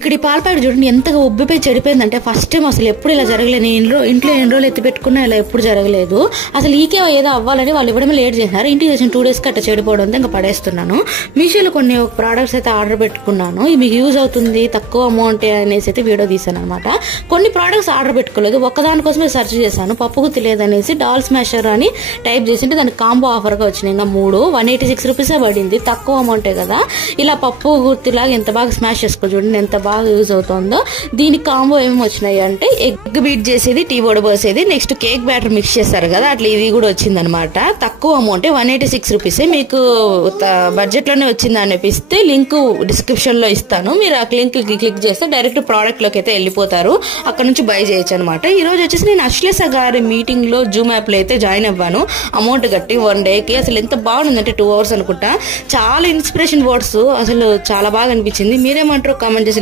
ఇక్కడ ఈ పాల ప్యాకెట్ చూడండి ఎంతగా ఉబ్బిపోయి చెడిపోయిందంటే ఫస్ట్ టైం అసలు ఎప్పుడు ఇలా జరగలేదు. నేను ఇంట్లో ఎన్ని రోజులు ఎత్తి పెట్టుకున్నా ఇలా ఎప్పుడు జరగలేదు. అసలు ఈకే ఏదో అవ్వాలని వాళ్ళు ఇవ్వడమే లేట్ చేసినారు. ఇంటికి వచ్చిన 2 days అట్లా చెడిపోవడంతో ఇంకా పడేస్తున్నాను. మీషోలో కొన్ని ప్రోడక్ట్స్ అయితే ఆర్డర్ పెట్టుకున్నాను. ఇవి మీకు యూజ్ అవుతుంది తక్కువ అమౌంట్ అనేసి అయితే వీడియో తీసాను అనమాట. కొన్ని ప్రోడక్ట్స్ ఆర్డర్ పెట్టుకోలేదు, ఒక్కదానికోసమే సెర్చ్ చేశాను. పప్పు గుత్తి లేదనేసి డాల్ స్మాషర్ అని టైప్ చేసింటే దానికి కాంబో ఆఫర్గా వచ్చినాయి. ఇంకా 3 186 రూపీసే పడింది, తక్కువ అమౌంటే కదా. ఇలా పప్పు గుత్తిలాగా ఎంత బాగా స్మాష్ చేసుకో చూడండి, ఎంత బాగా యూజ్ అవుతుందో. దీనికి కాంబో ఏమేమి వచ్చినాయి అంటే ఎగ్ బీట్ చేసేది, టీ పొడి పోసేది, నెక్స్ట్ కేక్ బ్యాటర్ మిక్స్ చేస్తారు కదా అట్లా ఇది కూడా వచ్చిందనమాట. తక్కువ అమౌంట్ 186 రూపీసే. మీకు బడ్జెట్ లోనే వచ్చింది అనిపిస్తే లింక్ డిస్క్రిప్షన్ లో ఇస్తాను. మీరు ఆ లింక్ క్లిక్ చేస్తే డైరెక్ట్ ప్రోడక్ట్ లోకి అయితే వెళ్ళిపోతారు, అక్కడ నుంచి బై చేయొచ్చు అనమాట. ఈ రోజు వచ్చేసి నేను అశ్లేష గారి మీటింగ్ లో జూమ్ యాప్ లో అయితే జాయిన్ అవ్వాను. అమౌంట్ కట్టి 1 డేకి. అసలు ఎంత బాగుందంటే 2 hours అనుకుంటా. చాలా ఇన్స్పిరేషన్ వర్డ్స్, అసలు చాలా బాగా అనిపించింది. మీరేమంటారు కామెంట్ చేసి